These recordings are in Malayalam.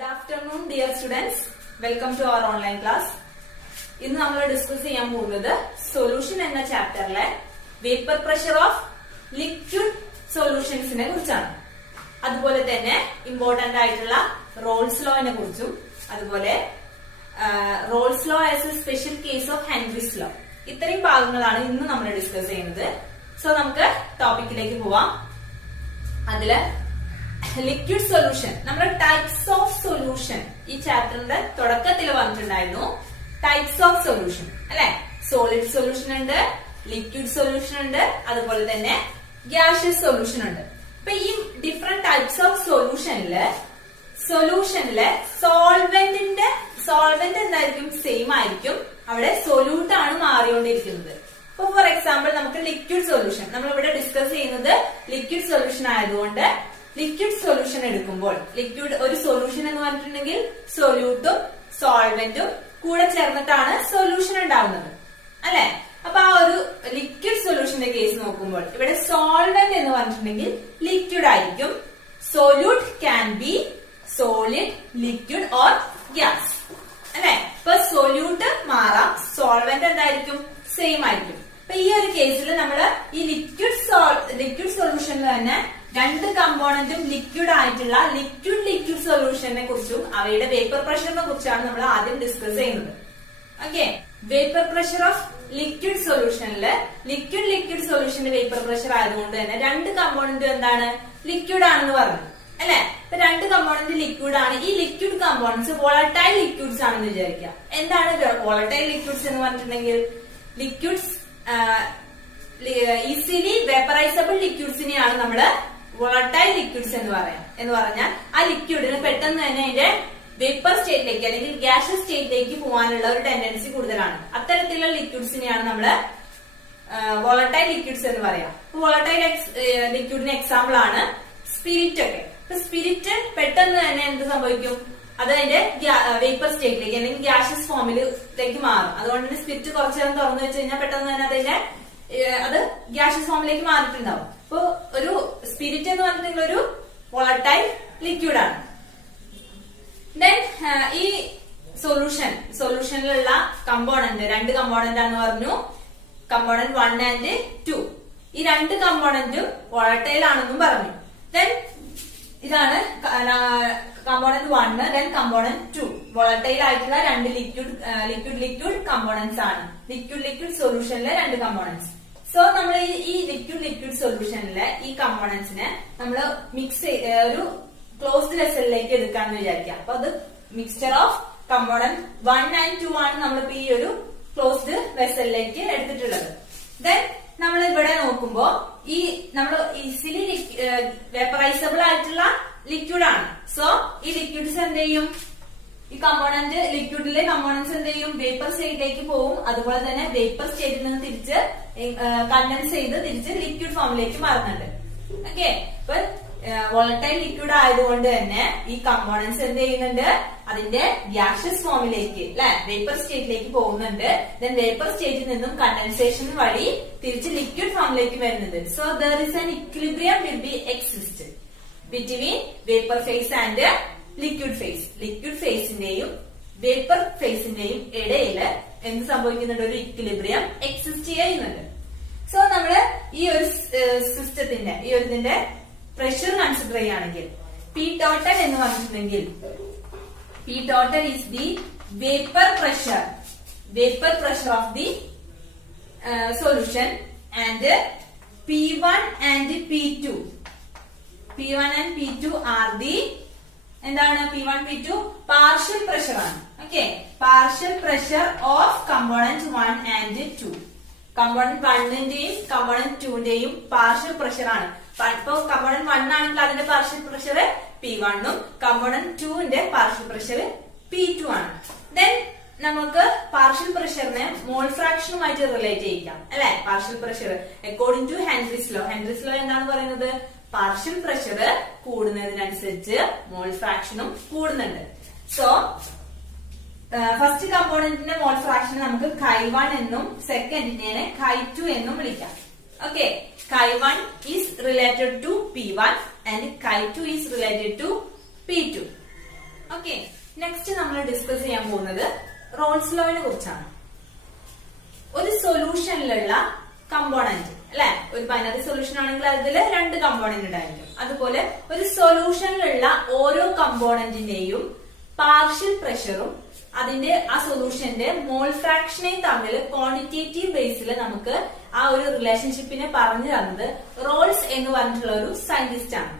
Good afternoon, dear students. Welcome to our online class. ഇന്ന് നമ്മൾ ഡിസ്കസ് ചെയ്യാൻ പോകുന്നത് സൊല്യൂഷൻ എന്ന ചാപ്റ്ററിലെ വേപ്പർ പ്രഷർ ഓഫ് ലിക്വിഡ് സൊല്യൂഷൻസിനെ കുറിച്ചാണ്. അതുപോലെ തന്നെ ഇമ്പോർട്ടന്റ് ആയിട്ടുള്ള റോൾസ് ലോനെ കുറിച്ചും, അതുപോലെ Raoult's law as a special case of Henry's law, ഇത്രയും ഭാഗങ്ങളാണ് ഇന്ന് നമ്മൾ ഡിസ്കസ് ചെയ്യുന്നത്. സോ നമുക്ക് ടോപ്പിക്കിലേക്ക് പോവാം. അതില് ലിക്വിഡ് സൊല്യൂഷൻ, നമ്മുടെ ടൈപ്സ് ഓഫ് സൊല്യൂഷൻ ഈ ചാപ്റ്ററിന്റെ തുടക്കത്തിൽ പറഞ്ഞിട്ടുണ്ടായിരുന്നു. ടൈപ്സ് ഓഫ് സൊല്യൂഷൻ അല്ലെ, സോളിഡ് സൊല്യൂഷൻ ഉണ്ട്, ലിക്വിഡ് സൊല്യൂഷൻ ഉണ്ട്, അതുപോലെ തന്നെ ഗ്യാഷ്യസ് സൊല്യൂഷൻ ഉണ്ട്. അപ്പൊ ഈ ഡിഫറെന്റ് ടൈപ്സ് ഓഫ് സൊല്യൂഷനില് സോൾവെന്റ് എന്തായിരിക്കും? സെയിം ആയിരിക്കും. അവിടെ സൊല്യൂട്ട് ആണ് മാറിക്കൊണ്ടിരിക്കുന്നത്. ഇപ്പൊ ഫോർ എക്സാമ്പിൾ നമുക്ക് ലിക്വിഡ് സൊല്യൂഷൻ, നമ്മൾ ഇവിടെ ഡിസ്കസ് ചെയ്യുന്നത് ലിക്വിഡ് സൊല്യൂഷൻ ആയതുകൊണ്ട് ലിക്വിഡ് സൊല്യൂഷൻ എടുക്കുമ്പോൾ, ലിക്വിഡ് ഒരു സൊല്യൂഷൻ എന്ന് പറഞ്ഞിട്ടുണ്ടെങ്കിൽ സൊല്യൂട്ടും സോൾവെന്റും കൂടെ ചേർന്നിട്ടാണ് സൊല്യൂഷൻ ഉണ്ടാവുന്നത് അല്ലെ. അപ്പൊ ആ ഒരു ലിക്വിഡ് സൊല്യൂഷന്റെ കേസ് നോക്കുമ്പോൾ ഇവിടെ സോൾവെന്റ് എന്ന് പറഞ്ഞിട്ടുണ്ടെങ്കിൽ ലിക്വിഡ് ആയിരിക്കും. Solute can be solid, liquid or gas അല്ലെ. ഇപ്പൊ സൊല്യൂട്ട് മാറാം, സോൾവെന്റ് എന്തായിരിക്കും? സെയിം ആയിരിക്കും. അപ്പൊ ഈ ഒരു കേസിൽ നമ്മള് ഈ ലിക്വിഡ് സൊല്യൂഷനിൽ തന്നെ രണ്ട് കമ്പോണന്റും ലിക്വിഡ് ആയിട്ടുള്ള ലിക്വിഡ് സൊല്യൂഷനെ കുറിച്ചും അവയുടെ വേപ്പർ പ്രഷറിനെ കുറിച്ചാണ് നമ്മൾ ആദ്യം ഡിസ്കസ് ചെയ്യുന്നത്. Okay, vapour pressure of liquid സൊല്യൂഷനില് ലിക്വിഡ് സൊല്യൂഷന്റെ വേപ്പർ പ്രഷർ ആയതുകൊണ്ട് തന്നെ രണ്ട് കമ്പോണന്റും എന്താണ്? ലിക്വിഡ് ആണെന്ന് പറഞ്ഞു അല്ലെ. ഇപ്പൊ രണ്ട് കമ്പോണന്റ് ലിക്വിഡ് ആണ്. ഈ ലിക്വിഡ് കമ്പോണന്റ്സ് വോളറ്റൈൽ ലിക്വിഡ്സ് ആണെന്ന് വിചാരിക്കുക. എന്താണ് വോളറ്റൈൽ ലിക്വിഡ്സ് എന്ന് പറഞ്ഞിട്ടുണ്ടെങ്കിൽ? ലിക്വിഡ്സ് ഈസിലി വേപ്പറൈസബിൾ ലിക്വിഡ്സിനെയാണ് നമ്മള് വോളറ്റൈൽ ലിക്വിഡ്സ് എന്ന് പറയാം. എന്ന് പറഞ്ഞാൽ ആ ലിക്വിഡിന് പെട്ടെന്ന് തന്നെ അതിന്റെ വേപ്പർ സ്റ്റേറ്റിലേക്ക് അല്ലെങ്കിൽ ഗ്യാഷ്യസ് സ്റ്റേറ്റിലേക്ക് പോകാനുള്ള ഒരു ടെൻഡൻസി കൂടുതലാണ്. അത്തരത്തിലുള്ള ലിക്വിഡ്സിനെയാണ് നമ്മള് വോളറ്റൈൽ ലിക്വിഡ്സ് എന്ന് പറയാം. വോളറ്റൈൽ ലിക്വിഡിന് എക്സാമ്പിൾ ആണ് സ്പിരിറ്റ് ഒക്കെ. സ്പിരിറ്റ് പെട്ടെന്ന് തന്നെ എന്ത് സംഭവിക്കും? അത് അതിന്റെ വേപ്പർ സ്റ്റേറ്റിലേക്ക് അല്ലെങ്കിൽ ഗ്യാഷ്യസ് ഫോമിലേക്ക് മാറും. അതുകൊണ്ട് തന്നെ സ്പിരിറ്റ് കുറച്ചു നേരം തുറന്നു വെച്ച് കഴിഞ്ഞാൽ പെട്ടെന്ന് തന്നെ അത് ഗ്യാഷ്യസ് ഫോമിലേക്ക് മാറിയിട്ടുണ്ടാവും. അപ്പൊ ഒരു സ്പിരിറ്റ് എന്ന് പറഞ്ഞിട്ടുണ്ടെങ്കിൽ ഒരു വോളറ്റൈൽ ലിക്വിഡ് ആണ്. ദെൻ ഈ സൊല്യൂഷനിലുള്ള കമ്പോണന്റ് രണ്ട് കമ്പോണന്റ് ആണെന്ന് പറഞ്ഞു. Component 1 and 2. ഈ രണ്ട് കമ്പോണന്റും വോളറ്റൈൽ ആണെന്നും പറഞ്ഞു. ദെൻ ഇതാണ് കമ്പോണന്റ് 1, ദെൻ കമ്പോണന്റ് 2. വോളറ്റൈൽ ആയിട്ടുള്ള രണ്ട് ലിക്വിഡ് കമ്പോണന്റ്സ് ആണ്. ലിക്വിഡ് സൊല്യൂഷനിലെ രണ്ട് കമ്പോണന്റ്സ്. സോ നമ്മൾ ഈ ലിക്വിഡ് സൊല്യൂഷനിലെ ഈ കമ്പോണന്റ്സിനെ നമ്മൾ ഒരു ക്ലോസ്ഡ് വെസലിലേക്ക് എടുക്കാന്ന് വിചാരിക്കാം. അപ്പൊ അത് മിക്സ്ചർ ഓഫ് കമ്പോണന്റ് 1 and 2 ആണ് നമ്മളിപ്പോ ഈ ഒരു ക്ലോസ്ഡ് വെസലിലേക്ക് എടുത്തിട്ടുള്ളത്. ദെൻ നമ്മൾ ഇവിടെ നോക്കുമ്പോ ഈ നമ്മൾ ഈസിലി വേപ്പറൈസബിൾ ആയിട്ടുള്ള ലിക്വിഡ് ആണ്. സോ ഈ ലിക്വിഡ്സ് എന്ത് ചെയ്യും? ഈ ലിക്വിഡിലെ കമ്പോണന്റ്സ് എന്ത് ചെയ്യും? വേപ്പർ സ്റ്റേറ്റിലേക്ക് പോകും. അതുപോലെ തന്നെ വേപ്പർ സ്റ്റേറ്റിൽ നിന്ന് തിരിച്ച് കണ്ടൻസ് ചെയ്ത് തിരിച്ച് ലിക്വിഡ് ഫോമിലേക്ക് മാറുന്നുണ്ട്. ഓക്കെ, അപ്പൊ വോളറ്റൈൽ ലിക്വിഡ് ആയതുകൊണ്ട് തന്നെ ഈ കമ്പോണന്റ്സ് എന്ത് ചെയ്യുന്നുണ്ട്? അതിന്റെ ഗ്യാഷ്യസ് ഫോമിലേക്ക് അല്ലെ, വേപ്പർ സ്റ്റേറ്റിലേക്ക് പോകുന്നുണ്ട്. ദെൻ വേപ്പർ സ്റ്റേറ്റിൽ നിന്നും കണ്ടൻസേഷൻ വഴി തിരിച്ച് ലിക്വിഡ് ഫോമിലേക്ക് വരുന്നുണ്ട്. So there is an equilibrium will be exist between vapour phase and liquid phase. Liquid ഫേസിന്റെയും വേപ്പർ ഫേസിന്റെയും ഇടയില് എന്ത് സംഭവിക്കുന്നുണ്ട്? ഒരു ഇക്വിലിബ്രിയം എക്സിസ്റ്റ് ചെയ്യുന്നുണ്ട്. സോ നമ്മള് ഈ ഒരു സിസ്റ്റത്തിന്റെ ഇതിന്റെ പ്രഷർ കൺസിഡർ ചെയ്യുകയാണെങ്കിൽ പി ടോട്ടൽ എന്ന് പറഞ്ഞിട്ടുണ്ടെങ്കിൽ P total is the vapour pressure of the solution and P1 and P2 are the എന്താണ്? P1 P2 പാർഷ്യൽ പ്രഷർ ആണ്. Okay, partial pressure of component 1 and 2. Component 1ന്റെയും കമ്പോണന്റ് 2ന്റെയും പാർഷ്യൽ പ്രഷർ ആണ്. ഇപ്പൊ കമ്പോണന്റ് 1 ആണെങ്കിൽ അതിന്റെ പാർഷ്യൽ പ്രഷർ P1 ഉം കമ്പോണന്റ് 2ന്റെ പാർഷ്യൽ പ്രഷർ P2 ആണ്. ദെൻ നമുക്ക് പാർഷ്യൽ പ്രഷറിനെ മോൾ ഫ്രാക്ഷനുമായിട്ട് റിലേറ്റ് ചെയ്യിക്കാം അല്ലെ. Partial pressure according to Henry's law എന്താണ് പറയുന്നത്? പാർഷ്യൽ പ്രഷർ കൂടുന്നതിനനുസരിച്ച് മോൾ ഫ്രാക്ഷനും കൂടുന്നുണ്ട്. സോ ഫസ്റ്റ് കമ്പോണന്റിന്റെ മോൾ ഫ്രാക്ഷൻ നമുക്ക് chi1 എന്നും സെക്കൻഡിനെ chi2 എന്നും വിളിക്കാം. Okay, chi1 is related to P1 and chi2 is related to P2. Okay, next നമ്മൾ ഡിസ്കസ് ചെയ്യാൻ പോകുന്നത് റോൾസ് ലോയെ കുറിച്ചാണ്. ഒരു സൊല്യൂഷനിലുള്ള കമ്പോണന്റ് അല്ലെ, ഒരു ബൈനറി സൊല്യൂഷൻ ആണെങ്കിൽ അതിൽ 2 കമ്പോണന്റ് ഉണ്ടായിരിക്കും. അതുപോലെ ഒരു സൊല്യൂഷനിലുള്ള ഓരോ കമ്പോണന്റിന്റെയും പാർഷ്യൽ പ്രഷറും അതിന്റെ ആ സൊല്യൂഷന്റെ മോൾ ഫ്രാക്ഷനെയും തമ്മിൽ ക്വാണ്ടിറ്റേറ്റീവ് ബേസിൽ നമുക്ക് ആ ഒരു റിലേഷൻഷിപ്പിനെ പറഞ്ഞു തന്നത് റോൾസ് എന്ന് പറഞ്ഞിട്ടുള്ള ഒരു സയന്റിസ്റ്റ് ആണ്.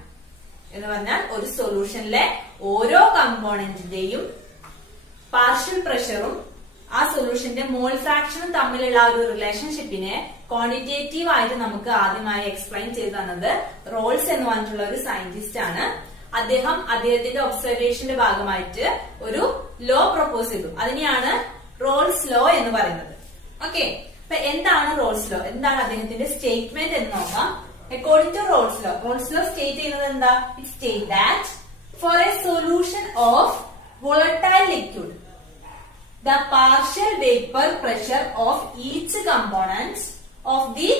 എന്ന് പറഞ്ഞാൽ ഒരു സൊല്യൂഷനിലെ ഓരോ കമ്പോണന്റിന്റെയും പാർഷ്യൽ പ്രഷറും ആ സൊല്യൂഷന്റെ മോൾ ഫ്രാക്ഷനും തമ്മിലുള്ള ഒരു റിലേഷൻഷിപ്പിനെ ക്വാണ്ടിറ്റേറ്റീവ് ആയിട്ട് നമുക്ക് ആദ്യമായി എക്സ്പ്ലെയിൻ ചെയ്തു തന്നത് റോൾസ് എന്ന് പറഞ്ഞിട്ടുള്ള ഒരു സയന്റിസ്റ്റ് ആണ്. അദ്ദേഹത്തിന്റെ ഒബ്സർവേഷന്റെ ഭാഗമായിട്ട് ഒരു ലോ പ്രപ്പോസ് ചെയ്തു. അതിനെയാണ് റോൾസ് ലോ എന്ന് പറയുന്നത്. ഓക്കെ, അപ്പൊ എന്താണ് റോൾസ് ലോ, എന്താണ് അദ്ദേഹത്തിന്റെ സ്റ്റേറ്റ്മെന്റ് എന്ന് നോക്കാം. According to Raoult's law state ചെയ്യുന്നത് എന്താ? It state that for a solution of volatile liquid the partial vapor pressure of each component of the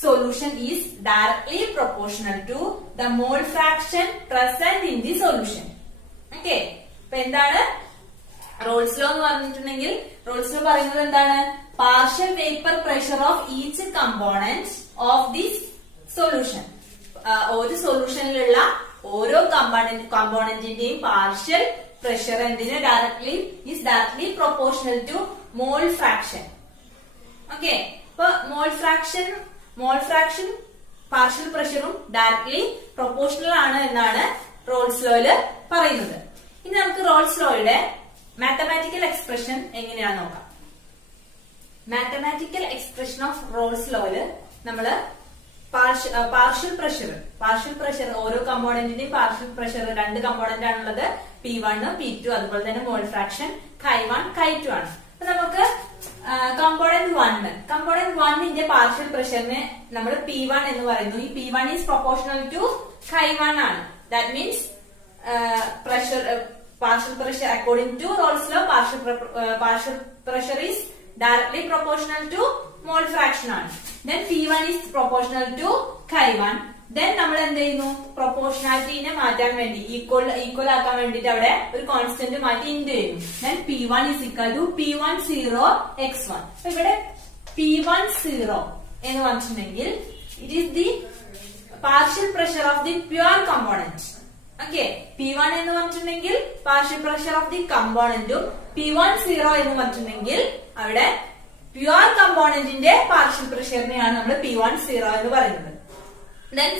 solution is directly proportional to the mole fraction present in the solution. Okay, അപ്പൊ എന്താണ് റോൾസ് ലോ എന്ന് പറഞ്ഞിട്ടുണ്ടെങ്കിൽ റോൾസ് ലോ പറയുന്നത് എന്താണ്? Partial vapour pressure of each component of the solution. ഒരു സൊല്യൂഷനിലുള്ള ഓരോ കമ്പോണന്റിന്റെയും പാർഷ്യൽ pressure എന്തിന് directly proportional to mole fraction. Okay, അപ്പൊ മോൾ ഫ്രാക്ഷൻ പാർഷ്യൽ പ്രഷറും ഡയറക്ട്ലി പ്രൊപ്പോർഷണൽ ആണ് എന്നാണ് റോൾസ് ലോയില് പറയുന്നത്. ഇനി നമുക്ക് റോൾസ് ലോയുടെ മാത്തമാറ്റിക്കൽ എക്സ്പ്രഷൻ എങ്ങനെയാണെന്ന് നോക്കാം. മാത്തമാറ്റിക്കൽ എക്സ്പ്രഷൻ ഓഫ് റോൾസ് ലോയില് നമ്മള് പാർഷ്യൽ പ്രഷർ ഓരോ കമ്പോണന്റിന്റെയും പാർഷ്യൽ പ്രഷർ 2 കമ്പോണന്റ് ആണുള്ളത്, P1 P2. അതുപോലെ തന്നെ മോൾ ഫ്രാക്ഷൻ Chi1 Chi2 ആണ്. അപ്പൊ നമുക്ക് കമ്പോണന്റ് 1ന്റെ പാർഷ്യൽ പ്രഷറിനെ നമ്മൾ P1 എന്ന് പറയുന്നു. ഈ P1 is proportional to Chi1 ആണ്. That means partial pressure according to Raoult's law partial pressure is directly proportional to mole fraction ആണ്. Then P1 is proportional to Chi1. Then നമ്മൾ എന്ത് ചെയ്യുന്നു? പ്രൊപ്പോർഷണാലിറ്റിനെ മാറ്റാൻ വേണ്ടി ഈക്വൽ ആക്കാൻ വേണ്ടിട്ട് അവിടെ ഒരു കോൺസ്റ്റന്റ് മാറ്റി ഇൻഡു ചെയ്യുന്നു. Then P1 is equal to P10 x1. അപ്പൊ ഇവിടെ P10 എന്ന് പറഞ്ഞിട്ടുണ്ടെങ്കിൽ it is the partial pressure of the pure component. Okay, P1 എന്ന് പറഞ്ഞിട്ടുണ്ടെങ്കിൽ പാർഷ്യൽ പ്രഷർ ഓഫ് ദി കമ്പോണന്റും P10 എന്ന് പറഞ്ഞിട്ടുണ്ടെങ്കിൽ അവിടെ പ്യുവർ കമ്പോണന്റിന്റെ പാർഷ്യൽ പ്രഷറിനെയാണ് നമ്മൾ P10 എന്ന് പറയുന്നത്. Then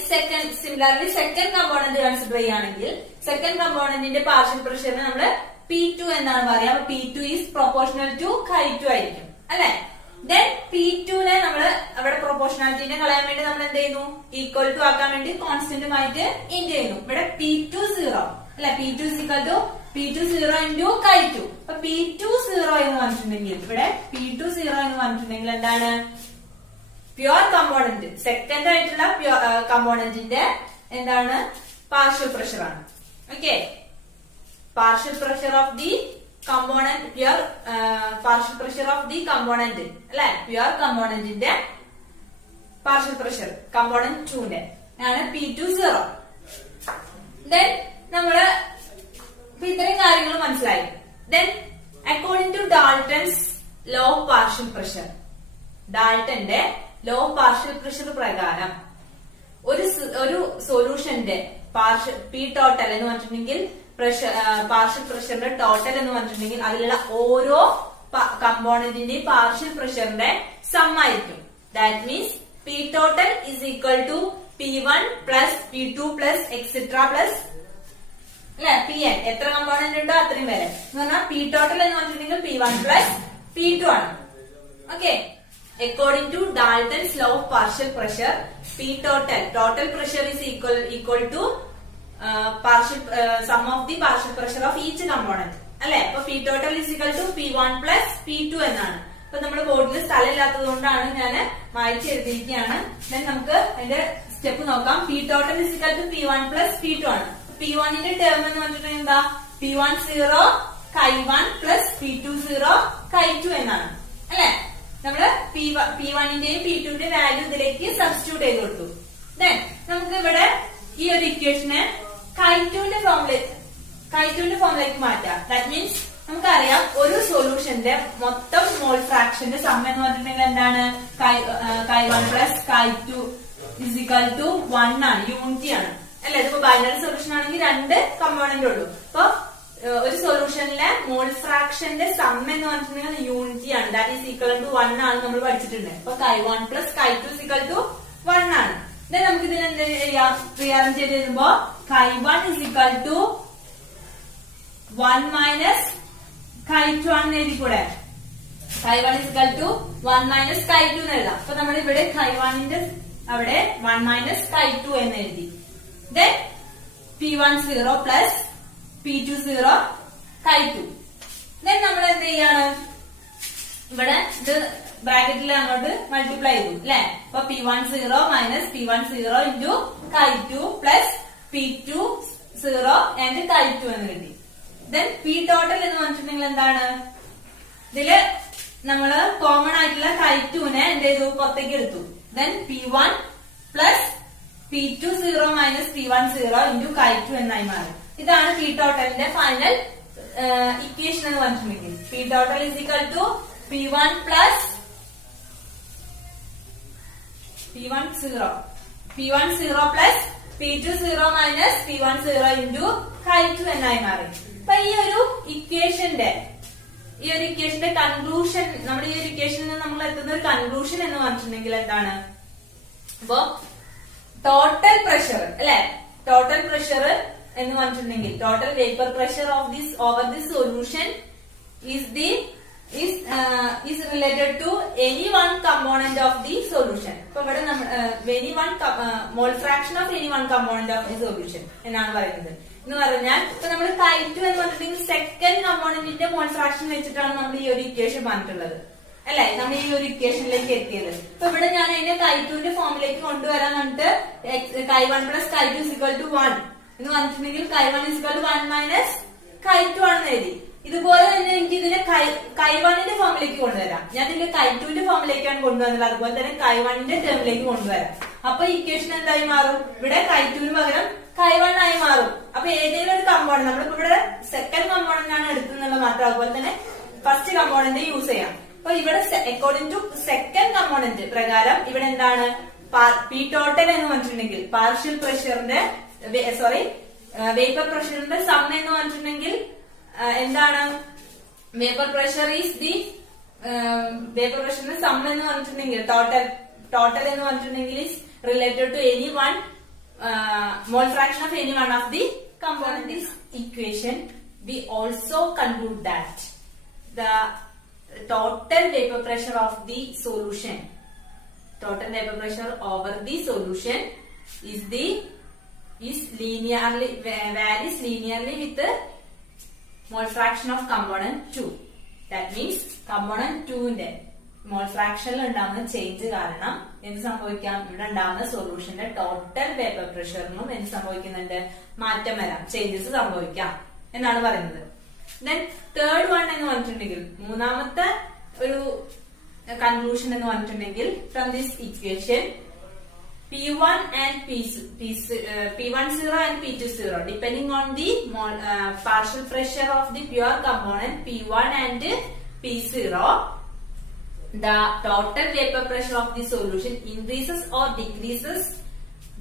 similarly second component consider ചെയ്യുകയാണെങ്കിൽ സെക്കൻഡ് കമ്പോണന്റിന്റെ പാർഷ്യൽ പ്രഷറിനെ നമ്മൾ P2 എന്നാണ് പറയുക. അപ്പൊ P2 is proportional to Chi2 ആയിരിക്കും അല്ലെ. ദെൻ P2നെ നമ്മള് അവിടെ പ്രൊപ്പോർഷണാലിറ്റിനെ കളയാൻ വേണ്ടി നമ്മൾ എന്ത് ചെയ്യുന്നു? ഈക്വൽ ടു ആക്കാൻ വേണ്ടി കോൺസ്റ്റന്റുമായിട്ട് ഇൻഡ് ചെയ്യുന്നു. ഇവിടെ P20 അല്ലെ, P2 is equal to P20 into Chi2. അപ്പൊ P20 എന്ന് പറഞ്ഞിട്ടുണ്ടെങ്കിൽ ഇവിടെ P20 എന്ന് പറഞ്ഞിട്ടുണ്ടെങ്കിൽ എന്താണ്? പ്യുവർ കമ്പോണന്റ് സെക്കൻഡ് ആയിട്ടുള്ള കമ്പോണന്റിന്റെ എന്താണ്? പാർഷ്യൽ പ്രഷർ ആണ്. Okay, partial pressure of the component pure partial pressure of the component അല്ലെ, പ്യുവർ കമ്പോണന്റിന്റെ പാർഷ്യൽ പ്രഷർ കമ്പോണന്റ് 2ന്റെ ആണ് P20. ദെൻ നമ്മള് ഇത്രയും കാര്യങ്ങൾ മനസ്സിലായി. Then according to Dalton's law of partial pressure, ഡാൾട്ടന്റെ ലോ ഓഫ് പാർഷ്യൽ പ്രഷർ പ്രകാരം ഒരു സൊല്യൂഷന്റെ പി ടോട്ടൽ എന്ന് പറഞ്ഞിട്ടുണ്ടെങ്കിൽ പാർഷ്യൽ പ്രഷറിന്റെ ടോട്ടൽ എന്ന് പറഞ്ഞിട്ടുണ്ടെങ്കിൽ അതിലുള്ള ഓരോ കമ്പോണന്റിന്റെയും പാർഷ്യൽ പ്രഷറിന്റെ സം ആയിരിക്കും. That means P total is equal to P1 plus P2 plus etcetera plus അല്ലെ Pn. എത്ര കമ്പോണന്റ് ഉണ്ടോ അത്രയും വരെ എന്ന് പറഞ്ഞാൽ പി ടോട്ടൽ എന്ന് പറഞ്ഞിട്ടുണ്ടെങ്കിൽ P1 പ്ലസ് P2 ആണ്. Okay, according to Dalton's law of partial pressure P total pressure is equal to sum of the partial pressure of each component അല്ലെ. അപ്പൊ P total is equal to P1 plus P2 എന്നാണ്. അപ്പൊ നമ്മുടെ ബോർഡിൽ സ്ഥലം ഇല്ലാത്തത് കൊണ്ടാണ് ഞാൻ മായ്ച്ച് എഴുതിയിരിക്കുകയാണ്. ദെൻ നമുക്ക് അതിന്റെ സ്റ്റെപ്പ് നോക്കാം. P total is equal to P1 plus P2 ആണ്. P1ന്റെ ടേം എന്ന് പറഞ്ഞിട്ടുണ്ടെങ്കിൽ എന്താ? P10 Chi1 plus P20 Chi2 എന്നാണ് അല്ലെ. നമ്മള് P1ന്റെയും P2ന്റെയും വാല്യൂ ഇതിലേക്ക് സബ്സ്റ്റിറ്റ്യൂട്ട് ചെയ്ത് കൊടുത്തു. ദെൻ നമുക്ക് ഇവിടെ ഈ ഒരു ഇക്വേഷനെ Chi2ന്റെ ഫോമിലേക്ക് കൈറ്റുവിന്റെ ഫോമിലേക്ക് മാറ്റാം. ദാറ്റ് മീൻസ് നമുക്കറിയാം ഒരു സൊല്യൂഷന്റെ മൊത്തം മോൾ ഫ്രാക്ഷന്റെ സം എന്ന് പറഞ്ഞിട്ടുണ്ടെങ്കിൽ എന്താണ് Chi1 plus Chi2 is equal to 1 ആണ്, യൂണിറ്റി ആണ് അല്ലെ. ഇതിപ്പോ ബൈനറി സൊല്യൂഷൻ ആണെങ്കിൽ 2 കമ്പോണന്റ് ഉള്ളൂ. അപ്പൊ ഒരു സൊല്യൂഷനിലെ മോൾ ഫ്രാക്ഷന്റെ സം എന്ന് പറഞ്ഞിട്ടുണ്ടെങ്കിൽ യൂണിറ്റി ആണ്, ദാറ്റ് ഈസ് ഈക്വൽ ടു 1 ആണ് നമ്മൾ പഠിച്ചിട്ടുണ്ട്. അപ്പൊ Chi1 plus Chi2 is equal to 1 ആണ്. നമുക്ക് ഇതിന് എന്ത് ചെയ്യാം, റീഅറേഞ്ച് ചെയ്ത് വരുമ്പോ Chi1 is equal to 1 minus Chi2 ആണെന്ന് എഴുതിക്കൂടെ. Chi1 is equal to 1 minus Chi2 എന്ന് എഴുതാം. അപ്പൊ നമ്മൾ ഇവിടെ Chi1ന്റെ അവിടെ 1 മൈനസ് Chi2 എന്ന് എഴുതി. Then P1 0 plus P2 0 Chi2. Then നമ്മൾ എന്ത് ചെയ്യാണ്, ഇവിടെ ഇത് ബ്രാക്കറ്റിൽ അങ്ങോട്ട് മൾട്ടിപ്ലൈ ചെയ്തു അല്ലെ. അപ്പൊ P1 0 minus P1 0 into Chi2 plus P2 0 and Chi2 എന്ന് കിട്ടി. ദെൻ P ടോട്ടൽ എന്ന് പറഞ്ഞിട്ടുണ്ടെങ്കിൽ എന്താണ്, ഇതില് നമ്മള് കോമൺ ആയിട്ടുള്ള Chi2നെ എന്ത് ചെയ്തു, പുറത്തേക്ക് എടുത്തു. Then P1 plus P2 0 minus P1 0 into Chi2 എന്നായി മാറി. ഇതാണ് P ടോട്ടലിന്റെ ഫൈനൽ ഇക്വേഷൻ എന്ന് പറഞ്ഞിട്ടുണ്ടെങ്കിൽ. P total is equal to P1 plus P1 0 plus P2 0 minus P1 0 into Chi2 എന്നായി മാറി. അപ്പൊ ഈ ഒരു ഇക്വേഷന്റെ കൺക്ലൂഷൻ, നമ്മൾ ഈ ഒരു ഇക്വേഷനിൽ നിന്ന് നമ്മൾ എത്തുന്ന ഒരു കൺക്ലൂഷൻ എന്ന് പറഞ്ഞിട്ടുണ്ടെങ്കിൽ എന്താണ്, അപ്പോ ടോട്ടൽ പ്രഷർ അല്ലെ, ടോട്ടൽ പ്രഷർ എന്ന് പറഞ്ഞിട്ടുണ്ടെങ്കിൽ total vapour pressure of this over this solution is related to any one component of the solution. അപ്പൊ ഇവിടെ any one mole fraction of any one component of the solution എന്നാണ് പറയുന്നത്. എന്ന് പറഞ്ഞാൽ ഇപ്പൊ നമ്മൾ Chi2 എന്ന് പറഞ്ഞിട്ടുണ്ടെങ്കിൽ സെക്കൻഡ് കമ്പോണന്റിന്റെ മോൾ ഫ്രാക്ഷൻ വെച്ചിട്ടാണ് നമ്മൾ ഈ ഒരു ഇക്വേഷൻ പറഞ്ഞിട്ടുള്ളത് അല്ലെ, നമ്മൾ ഈ ഒരു ഇക്വേഷനിലേക്ക് എത്തിയത്. അപ്പൊ ഇവിടെ ഞാൻ അതിന്റെ Chi2ന്റെ ഫോമിലേക്ക് കൊണ്ടുവരാൻ കണ്ടിട്ട് Chi1 plus Chi2 is equal to 1 എന്ന് പറഞ്ഞിട്ടുണ്ടെങ്കിൽ Chi1 is equal to 1 minus Chi2 ആണെന്ന് എഴുതി. ഇതുപോലെ തന്നെ എനിക്ക് ഇതിനെ Chi1ന്റെ ഫോമിലേക്ക് കൊണ്ടുവരാം. ഞാൻ ഇതിന്റെ Chi2ന്റെ ഫോമിലേക്കാണ് കൊണ്ടുവന്നത്, അതുപോലെ തന്നെ Chi1ന്റെ ടേമിലേക്ക് കൊണ്ടുവരാം. അപ്പൊ ഇക്വേഷൻ എന്തായി മാറും, ഇവിടെ Chi2ന് പകരം Chi1 ആയി മാറും. അപ്പൊ ഏതെങ്കിലും ഒരു കമ്പോണന്റ്, നമ്മളിപ്പോ ഇവിടെ സെക്കൻഡ് കമ്പോണന്റ് ആണ് എടുത്തുള്ളത് മാത്രം, അതുപോലെ തന്നെ ഫസ്റ്റ് കമ്പോണന്റ് യൂസ് ചെയ്യാം. അപ്പൊ ഇവിടെ അക്കോർഡിംഗ് ടു സെക്കൻഡ് കമ്പോണന്റ് പ്രകാരം ഇവിടെ എന്താണ്, P ടോട്ടൽ എന്ന് പറഞ്ഞിട്ടുണ്ടെങ്കിൽ പാർഷ്യൽ പ്രഷറിന്റെ വേപ്പർ പ്രഷറിന്റെ സം എന്ന് പറഞ്ഞിട്ടുണ്ടെങ്കിൽ എന്താണ്, vapour pressure is the vapour പ്രഷറിന്റെ സം എന്ന് പറഞ്ഞിട്ടുണ്ടെങ്കിൽ ടോട്ടൽ എന്ന് പറഞ്ഞിട്ടുണ്ടെങ്കിൽ is related to any one mole fraction of any one of the component. This equation we also conclude that the total vapor pressure of the solution, total vapor pressure over the solution is linearly varies linearly with the mole fraction of component 2. That means component 2ന്റെ മോൾ ഫ്രാക്ഷനിൽ ഉണ്ടാകുന്ന ചേഞ്ച് കാരണം എന്ത് സംഭവിക്കാം, ഇവിടെ ഉണ്ടാകുന്ന സൊല്യൂഷന്റെ ടോട്ടൽ വേപ്പർ പ്രഷറിനും എന്ത് സംഭവിക്കുന്നുണ്ട്, മാറ്റം വരാം, ചേഞ്ചസ് സംഭവിക്കാം എന്നാണ് പറയുന്നത്. ദെൻ തേർഡ് വൺ എന്ന് പറഞ്ഞിട്ടുണ്ടെങ്കിൽ, മൂന്നാമത്തെ ഒരു കൺക്ലൂഷൻ എന്ന് പറഞ്ഞിട്ടുണ്ടെങ്കിൽ, from this equation P1 and P10 and P20 depending on the partial pressure of the pure component P1 and P0, the total vapor pressure of the solution increases or decreases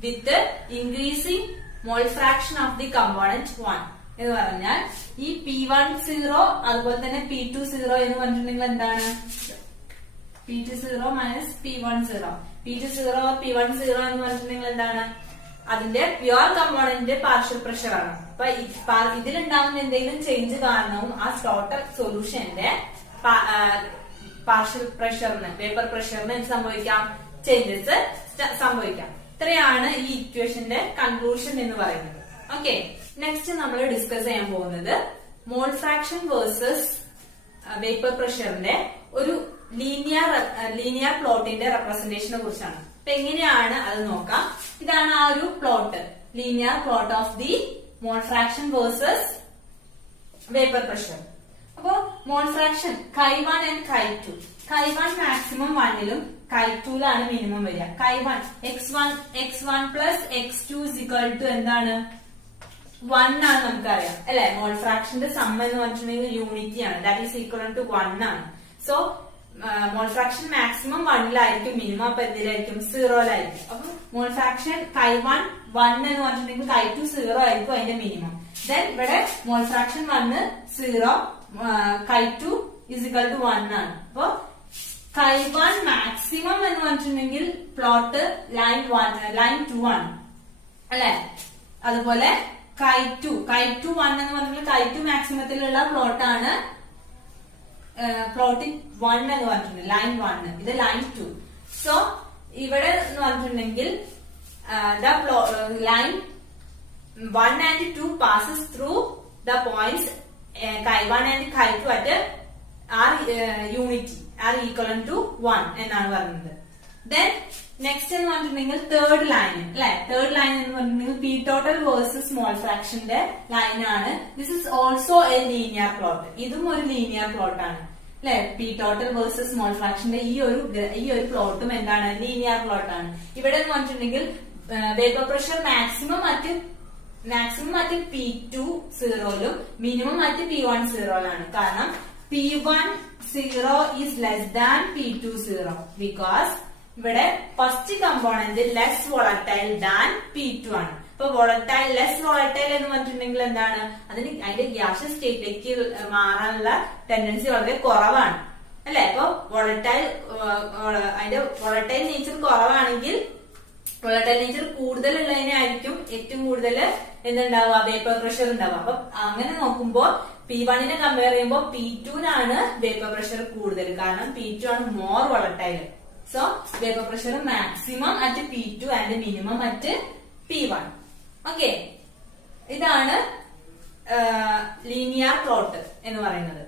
with the increasing mole fraction of the component 1. എന്ന് പറഞ്ഞാൽ ഈ P10 അതുപോലെ തന്നെ P20 എന്ന് പറഞ്ഞിട്ടുണ്ടെങ്കിൽ എന്താണ്, P20 minus P10, P20 P10 എന്ന് പറഞ്ഞിട്ടുണ്ടെങ്കിൽ എന്താണ്, അതിന്റെ പ്യുവർ കമ്പോണന്റിന്റെ പാർഷ്യൽ പ്രഷർ ആണ്. അപ്പൊ ഇതിലുണ്ടാകുന്ന എന്തെങ്കിലും ചേഞ്ച് കാരണവും ആ ടോട്ടൽ സൊല്യൂഷന്റെ പാർഷ്യൽ പ്രഷറിന്, വേപ്പർ പ്രഷറിന് എന്ത് സംഭവിക്കാം, ചേഞ്ചസ് സംഭവിക്കാം. ഇത്രയാണ് ഈ ഇക്വേഷന്റെ കൺക്ലൂഷൻ എന്ന് പറയുന്നത്. ഓക്കെ, നെക്സ്റ്റ് നമ്മൾ ഡിസ്കസ് ചെയ്യാൻ പോകുന്നത് മോൾ ഫ്രാക്ഷൻ വേഴ്സസ് വേപ്പർ പ്രഷറിന്റെ ഒരു ലീനിയർ പ്ലോട്ടിന്റെ റെപ്രസെന്റേഷനെ കുറിച്ചാണ്. അപ്പൊ എങ്ങനെയാണ് അത് നോക്കാം. ഇതാണ് ആ ഒരു plot, linear plot of the mole fraction versus vapour pressure. അപ്പോ mole fraction Chi1 and Chi2, Chi1 maximum 1ലും Chi2ലാണ് മിനിമം വരിക. Chi1 x1 plus x2 is equal to എന്താണ്, 1 ആണ് നമുക്കറിയാം അല്ലെ. മോൾ ഫ്രാക്ഷന്റെ സം എന്ന് പറഞ്ഞിട്ടുണ്ടെങ്കിൽ യൂണിറ്റി ആണ്, ദാറ്റ് ഈസ് ഈക്വൽ ടു 1 ആണ്. സോ മോൾ ഫ്രാക്ഷൻ മാക്സിമം 1ലായിരിക്കും, മിനിമം അപ്പൊ എന്തിലായിരിക്കും 0ലായിരിക്കും. അപ്പൊ മോൾ ഫ്രാക്ഷൻ Chi1 1 എന്ന് പറഞ്ഞിട്ടുണ്ടെങ്കിൽ Chi2 0 ആയിരിക്കും അതിന്റെ മിനിമം. ദെൻ ഇവിടെ mole fraction 1 0, Chi2 is equal to 1 ആണ്. അപ്പൊ Chi1 മാക്സിമം എന്ന് പറഞ്ഞിട്ടുണ്ടെങ്കിൽ പ്ലോട്ട് ലൈൻ 2 ആണ് അല്ലെ. അതുപോലെ Chi2 1 എന്ന് പറഞ്ഞിട്ടുണ്ടെങ്കിൽ Chi2 മാക്സിമത്തിലുള്ള പ്ലോട്ടാണ് പ്ലോട്ട് 1 എന്ന് പറഞ്ഞിട്ടുണ്ട്, ലൈൻ 1, ഇത് ലൈൻ 2. സോ ഇവിടെ എന്ന് പറഞ്ഞിട്ടുണ്ടെങ്കിൽ line 1 and 2 passes through the points Chi1 and Chi2 at are unity, are equivalent to 1 എന്നാണ് പറയുന്നത്. Then next എന്ന് പറഞ്ഞിട്ടുണ്ടെങ്കിൽ തേർഡ് ലൈൻ അല്ലെ. തേർഡ് ലൈൻ എന്ന് പറഞ്ഞിട്ടുണ്ടെങ്കിൽ പി ടോട്ടൽ വേഴ്സസ് സ്മോൾ ഫ്രാക്ഷന്റെ ലൈൻ ആണ്. This is also a linear plot, ഇതും ഒരു ലീനിയർ പ്ലോട്ട് ആണ് അല്ലെ. പി ടോട്ടൽ വേഴ്സസ് സ്മോൾ ഫ്രാക്ഷന്റെ ഈ ഒരു പ്ലോട്ടും എന്താണ്, ലീനിയർ പ്ലോട്ട് ആണ്. ഇവിടെ എന്ന് പറഞ്ഞിട്ടുണ്ടെങ്കിൽ vapour pressure maximum at P2 0ലും മിനിമം അറ്റ് P1 0ലാണ്. കാരണം P1 0 is less than P2 0 because ഇവിടെ first component less volatile than P2 ആണ്. ഇപ്പൊ വോളറ്റൈൽ ലെസ് വോളറ്റൈൽ എന്ന് പറഞ്ഞിട്ടുണ്ടെങ്കിൽ എന്താണ്, അതിന്റെ ഗ്യാസ് സ്റ്റേറ്റിലേക്ക് മാറാനുള്ള ടെൻഡൻസി വളരെ കുറവാണ് അല്ലെ. അപ്പൊ അതിന്റെ വോളറ്റൈൽ നേച്ചർ കുറവാണെങ്കിൽ വോളറ്റൈൽ നേച്ചർ കൂടുതലുള്ളതിനായിരിക്കും ഏറ്റവും കൂടുതൽ എന്തുണ്ടാവുക, വേപ്പർ പ്രഷർ ഉണ്ടാവുക. അപ്പൊ അങ്ങനെ നോക്കുമ്പോ P1നെ കമ്പയർ ചെയ്യുമ്പോൾ P2നാണ് വേപ്പർ പ്രഷർ കൂടുതൽ, കാരണം P2 ആണ് more volatile. So vapour pressure maximum at P2 and minimum at P1. Okay, ഇതാണ് ലീനിയർ പ്ലോട്ട് എന്ന് പറയുന്നത്.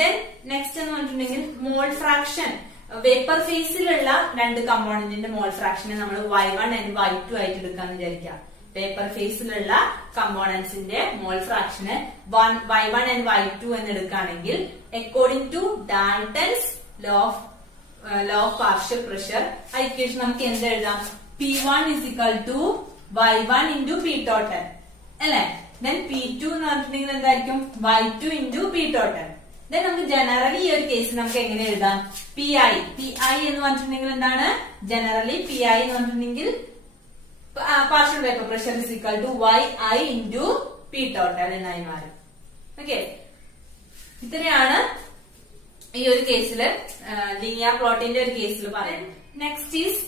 ദെൻ നെക്സ്റ്റ് എന്ന് പറഞ്ഞിട്ടുണ്ടെങ്കിൽ മോൾ ഫ്രാക്ഷൻ. വേപ്പർ ഫേസിലുള്ള രണ്ട് കമ്പോണന്റിന്റെ മോൾ ഫ്രാക്ഷനെ നമ്മൾ Y1 and Y2 ആയിട്ട് എടുക്കാന്ന് വിചാരിക്കാം. Paper ഫേസിലുള്ള കമ്പോണൻസിന്റെ mall ഫ്രാക്ഷന് Y1 and Y2 എന്ന് എടുക്കുകയാണെങ്കിൽ according to Dalton's law of partial pressure ആ ഇക്വേഷൻ നമുക്ക് എന്ത് എഴുതാം, P1 is equal to Y1 into P total അല്ലെ. ദെൻ P2 എന്ന് പറഞ്ഞിട്ടുണ്ടെങ്കിൽ എന്തായിരിക്കും, Y2 into P total. Then നമുക്ക് ജനറലി ഈ ഒരു കേസ് നമുക്ക് എങ്ങനെ എഴുതാം, PI എന്ന് പറഞ്ഞിട്ടുണ്ടെങ്കിൽ എന്താണ്, ജനറലി PI എന്ന് പറഞ്ഞിട്ടുണ്ടെങ്കിൽ partial vapour pressure is equal to YI into P total എന്നായി മാറും. ഓക്കെ, ഇത്രയാണ് ഈ ഒരു കേസിൽ ലീനിയർ പ്ലോട്ടിന്റെ ഒരു കേസിൽ പറയുന്നത്. Next is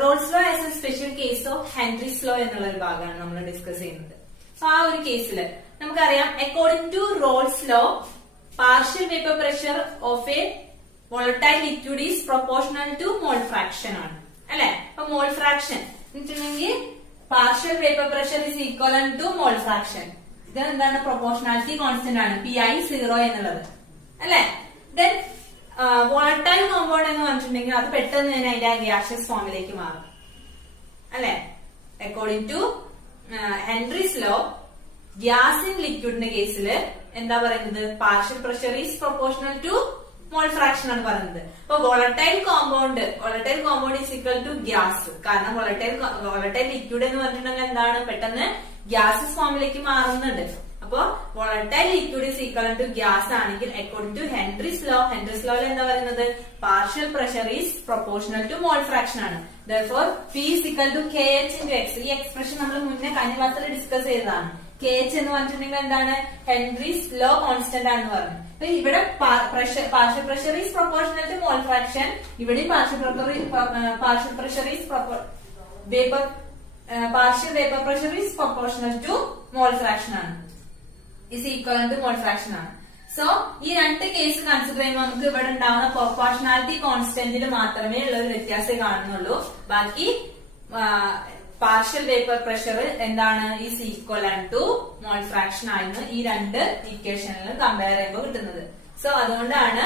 Raoult's law as a special case of Henry's law എന്നുള്ള ഒരു ഭാഗമാണ് നമ്മൾ ഡിസ്കസ് ചെയ്യുന്നത്. സോ ആ ഒരു കേസിൽ നമുക്കറിയാം, according to Raoult's law partial vapour pressure of a volatile liquid is proportional to mole fraction ആണ് അല്ലെ. അപ്പൊ മോൾ ഫ്രാക്ഷൻ എന്നിട്ടുണ്ടെങ്കിൽ partial vapour pressure is equal to mole fraction. ഇത് എന്താണ്, പ്രൊപ്പോർഷണാലിറ്റി കോൺസ്റ്റന്റ് ആണ് PI 0 എന്നുള്ളത് അല്ലെ. ദെൻ വോളറ്റൈൽ കോമ്പൗണ്ട് എന്ന് പറഞ്ഞിട്ടുണ്ടെങ്കിൽ അത് പെട്ടെന്ന് തന്നെ അതിന്റെ ഗ്യാഷ്യസ് ഫോമിലേക്ക് മാറും അല്ലെ. According to Henry's law gas in ലിക്വിഡിന്റെ കേസിൽ എന്താ പറയുന്നത്, partial pressure is proportional to mole fraction ആണ് പറയുന്നത്. അപ്പൊ volatile compound is equal to gas. കാരണം വോളറ്റൈൽ ലിക്വിഡ് എന്ന് പറഞ്ഞിട്ടുണ്ടെങ്കിൽ എന്താണ്, പെട്ടെന്ന് ഗ്യാസസ് ഫോമിലേക്ക് മാറുന്നുണ്ട്. അപ്പൊ volatile liquid is equal to gas ആണെങ്കിൽ അക്കോർഡിംഗ് ടു ഹെൻറിസ് ലോയിൽ എന്താ പറയുന്നത്, partial pressure is proportional to mole fraction ആണ്. Therefore P is equal to KH into X. ഈ എക്സ്പ്രഷൻ നമ്മൾ മുന്നേ കഴിഞ്ഞ ക്ലാസ്സിൽ ഡിസ്കസ് ചെയ്തതാണ്. KH എന്ന് പറഞ്ഞിട്ടുണ്ടെങ്കിൽ എന്താണ്, ഹെൻറിസ് ലോ കോൺസ്റ്റന്റ് ആണെന്ന് പറഞ്ഞു. ഇവിടെ partial pressure is proportional to mole fraction, ഇവിടെ partial pressure is partial vapour pressure is proportional to mole fraction ആണ്, is equal to mole fraction ആണ്. സോ ഈ രണ്ട് കേസ് കൺസിഡർ ചെയ്യുമ്പോൾ നമുക്ക് ഇവിടെ ഉണ്ടാവുന്ന പ്രൊപ്പോർഷണാലിറ്റി കോൺസ്റ്റന്റിൽ മാത്രമേ ഉള്ള ഒരു വ്യത്യാസം കാണുന്നുള്ളൂ. ബാക്കി പാർഷ്യൽ വേപ്പർ പ്രഷർ എന്താണ്, is equal to mole fraction ആയിരുന്നു ഈ രണ്ട് ഇക്വേഷനിലും കമ്പയർ ചെയ്യുമ്പോൾ കിട്ടുന്നത്. സോ അതുകൊണ്ടാണ്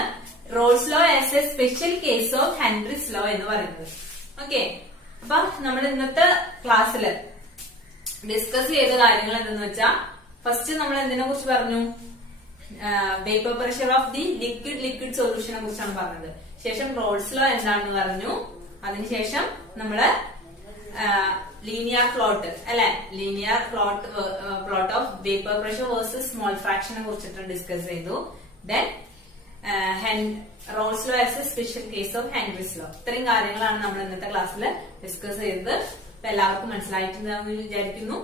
Raoult's law as a special case of Henry's law എന്ന് പറയുന്നത്. ഓക്കെ, അപ്പൊ നമ്മൾ ഇന്നത്തെ ക്ലാസ്സിൽ ഡിസ്കസ് ചെയ്ത കാര്യങ്ങൾ എന്തെന്ന് വെച്ചാൽ, ഫസ്റ്റ് നമ്മൾ എന്തിനെ കുറിച്ച് പറഞ്ഞു, vapour pressure of the liquid സൊല്യൂഷനെ കുറിച്ചാണ് പറഞ്ഞത്. ശേഷം റോൾസ് ലോ എന്താണെന്ന് പറഞ്ഞു. അതിനുശേഷം നമ്മള് ലീനിയർ ഫ്ലോട്ട് അല്ലെ, linear plot of vapour pressure versus mole ഫ്രാക്ഷനെ കുറിച്ചിട്ട് ഡിസ്കസ് ചെയ്തു. Then Raoult's law as a special case of Henry's law. ഇത്രയും കാര്യങ്ങളാണ് നമ്മൾ ഇന്നത്തെ ക്ലാസ്സിൽ ഡിസ്കസ് ചെയ്തത്. എല്ലാവർക്കും മനസ്സിലായിട്ടുണ്ടാവുമെന്ന് വിചാരിക്കുന്നു.